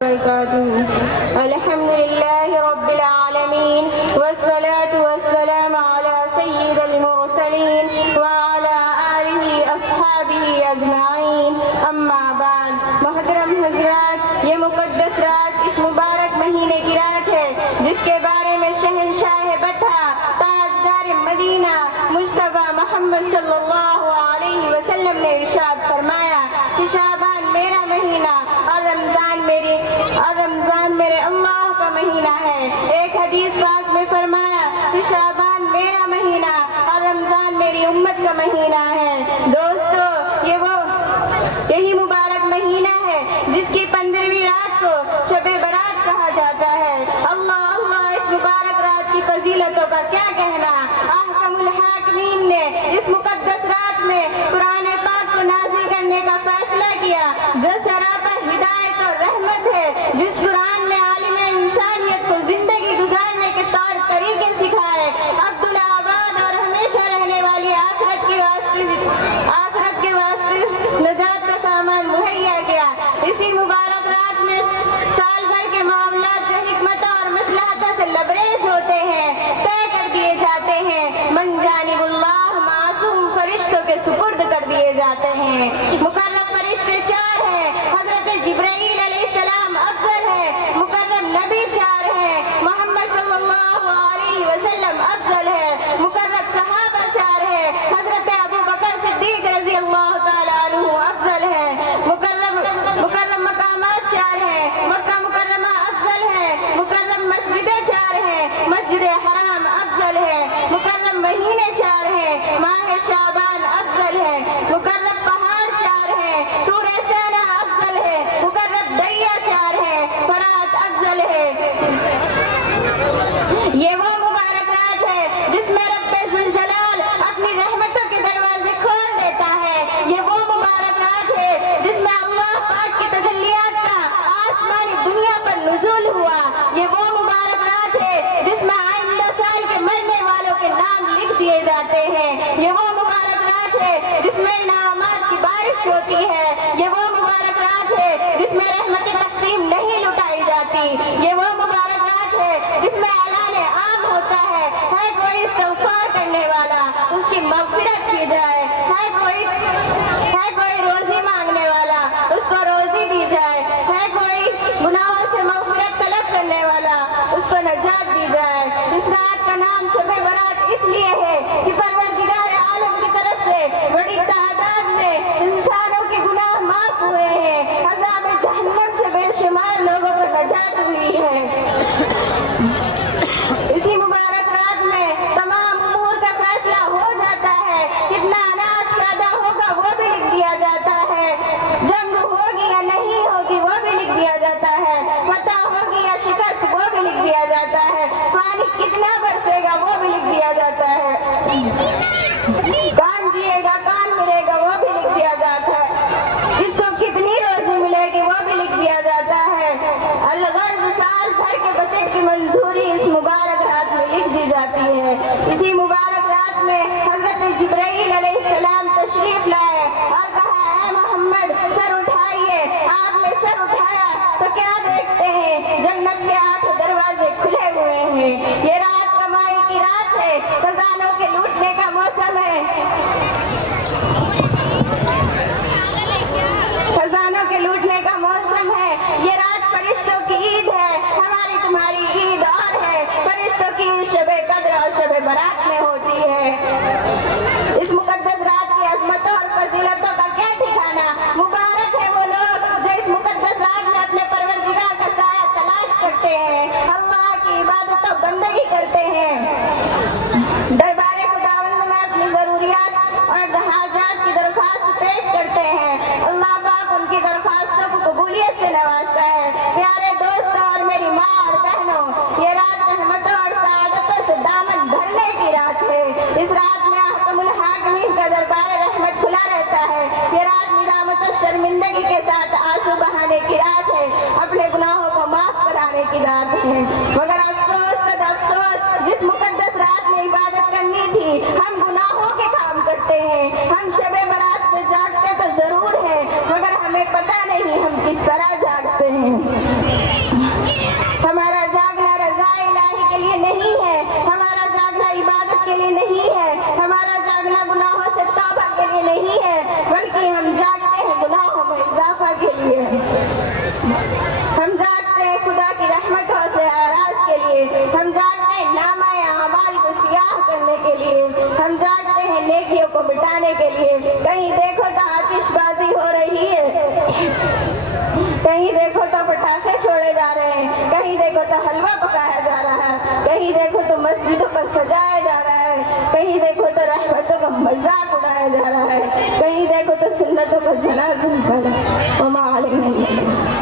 وبركاته. الحمد لله رب العالمين والصلاة والسلام على سيد المرسلين وعلى آله أصحابه أجمعين. اما بعد. محترم حضرات، یہ مقدس رات اس مبارک مہینے کی رات ہے جس کے بارے میں شہنشاہ بطحہ تاجدار مدینہ مصطفیٰ محمد صلی اللہ علیہ وسلم نے ارشاد فرمایا کہ شعبان میرا مہینہ اور رمضان میرے اللہ کا مہینہ ہے. ایک حدیث پاک میں فرمایا کہ شعبان میرا مہینہ اور رمضان میری امت کا مہینہ ہے. دوستو، یہی مبارک مہینہ ہے جس کی 15ویں رات کو شب برات کہا جاتا ہے. اللہ اللہ، اس مبارک رات کی فضیلتوں کا کیا کہنا. احکم الحاکمین نے اس مقدس رات میں قرآن پاک کو نازل کرنے کا فیصلہ کیا جو سراپا ہدایت اور رحمت ہے، جس قرآن میں عالم انسانیت کو زندگی گزارنے کے طور طریقے سکھائے، عبدالآباد اور ہمیشہ رہنے والی آخرت کے واسطے نجات کا سامان مہیا کیا. اسی مبارک رات میں سال بھر کے معاملات جو حکمت اور مصلحتوں سے لبریز ہوتے ہیں طے کر دیے جاتے ہیں، من جانب اللہ معصوم فرشتوں کے سپرد کر دیے جاتے ہیں. مقرب فرشتے 4 ہیں. حضرت جبرائیل علیہ السلام افضل ہے. مقرب نبی 4 ہیں. محمد صلی اللہ علیہ وسلم افضل ہے. مقرب صحابہ 4 ہیں. حضرت ابو بکر صدیق رضی اللہ تعالیٰ عنہ افضل ہے. مقرب مقامات 4 ہیں. مکہ مکرمہ افضل ہے. مقرب مسجدیں 4 ہیں. مسجد حرام افضل ہے. مقرب مہینے 4 ہیں. ماہ شعبان افضل ہے. مقرب پہاڑ 4 ہیں. طور سینا افضل ہے. مقرب دریا 4 ہیں. فرات افضل ہے. یہ وہ مبارک رات ہے جس میں رب ذوالجلال اپنی رحمتوں کے دروازے کھول دیتا ہے. یہ وہ مبارک رات ہے جس میں اللہ پاک کی تجلیات کا آسمانی دنیا پر نزول ہوا. یہ وہ مبارک رات ہے جس میں آئندہ سال کے مرنے والوں کے نام لکھ دیے جاتے ہیں. یہ وہ مبارک رات ہے جس میں انعامات کی بارش ہوتی ہے. یہ وہ مبارک رات ہے جس میں رحمت تقسیم نہیں لٹائی جاتی. یہ وہ مبارک رات ہے جس میں اعلان عام ہوتا ہے کوئی استغفار کرنے والا اس کی مغفرت کی جائے، ہے کوئی روزی مانگنے والا اس کو روزی دی جائے، ہے کوئی گناہوں سے مغفرت طلب کرنے والا اس کو نجات دی جائے. اس رات کا نام شب برات اس لیے ہے کہ پروردگار عالم کی طرف سے بڑی تعداد میں انسانوں کے گناہ معاف ہوئے ہیں. عذاب جہنم سے بے شمار لوگوں کو نجات ہوئی ہے. اسی مبارک رات میں تمام امور کا فیصلہ ہو جاتا ہے. کتنا اناج پیدا ہوگا وہ بھی لکھ دیا جاتا ہے. جنگ ہوگی یا نہیں ہوگی وہ بھی لکھ دیا جاتا ہے. فتح ہوگی یا شکست وہ بھی لکھ دیا جاتا ہے. پانی کتنا برسے گا وہ بھی لکھ دیا جاتا ہے. کان جیے گا کان ملے گا وہ بھی لکھ دیا جاتا ہے. جس کو کتنی روزی ملے گی وہ بھی لکھ دیا جاتا ہے. الغرض سال بھر کے بجٹ کی منظوری اس مبارک رات میں لکھ دی جاتی ہے. اسی مبارک رات میں حضرت جبرائیل علیہ السلام تشریف لائے اور کہا، اے محمد سر اٹھائیے. آپ نے سر اٹھایا تو کیا دیکھتے ہیں؟ جنت کے 8 دروازے کھلے ہوئے ہیں. یہ رات کمائی کی رات ہے. خزانوں کے لوٹنے کا موسم ہے. خزانوں کے لوٹنے کا موسم ہے. یہ رات فرشتوں کی عید ہے. ہماری تمہاری عید اور ہے. فرشتوں کی شب قدر اور شب برات میں ہوتی ہے. اس مقدس رات کی عظمتوں اور فضیلتوں کا کیا ٹھکانا. مبارک ہے وہ لوگ جو اس مقدس رات میں اپنے پروردگار کا سایہ تلاش کرتے ہیں، اللہ کی عبادت و بندگی کرتے ہیں، دربار خداوند میں اپنی ضروریات اور حاجات کی درخواست پیش کرتے ہیں. اللہ پاک ان کی درخواستوں کو قبولیت سے نوازتا ہے. پیارے دوستوں اور میری ماں اور بہنوں، یہ رات رحمتوں اور سعادتوں سے دامن بھرنے کی رات ہے. اس رات میں احکم الحاکمین کا دربار رحمت کھلا رہتا ہے. یہ رات ندامت و شرمندگی کے ساتھ آنسو بہانے کی رات ہے. اپنے گناہوں کو معاف کرانے کی رات ہے. مگر افسوس قد افسوس، جس مقدس رات میں عبادت کرنی تھی ہم گناہوں کے کام کرتے ہیں. ہم شب برات میں جاگتے تو ضرور ہیں مگر ہمیں پتہ نہیں ہم کس طرح جاگتے ہیں. ہم جاگتے ہیں نیکیوں کو مٹانے کے لیے. کہیں دیکھو تو آتش بازی ہو رہی ہے, کہیں دیکھو تو پٹاخے چھوڑے جا رہے ہیں, کہیں دیکھو تو حلوہ پکایا جا رہا ہے, کہیں دیکھو تو مسجدوں پر سجایا جا رہا ہے, کہیں دیکھو تو رحمتوں کا مذاق اڑایا جا رہا ہے, کہیں دیکھو تو سنتوں کا جنازہ نکلا. وما علینا